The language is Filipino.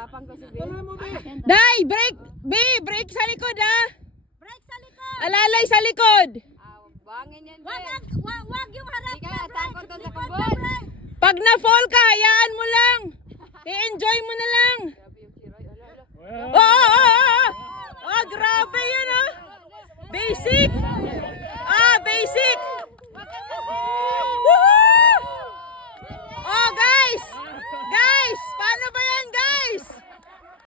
Tapang ko si Bill. Day, break! B, break sa likod ha! Break sa likod. Alalay sa likod! Bangin yan, Wag yung harap Hindi ka na natakot break. doon sa Likod kubon. na break. Pag na-fall ka, hayaan mo lang!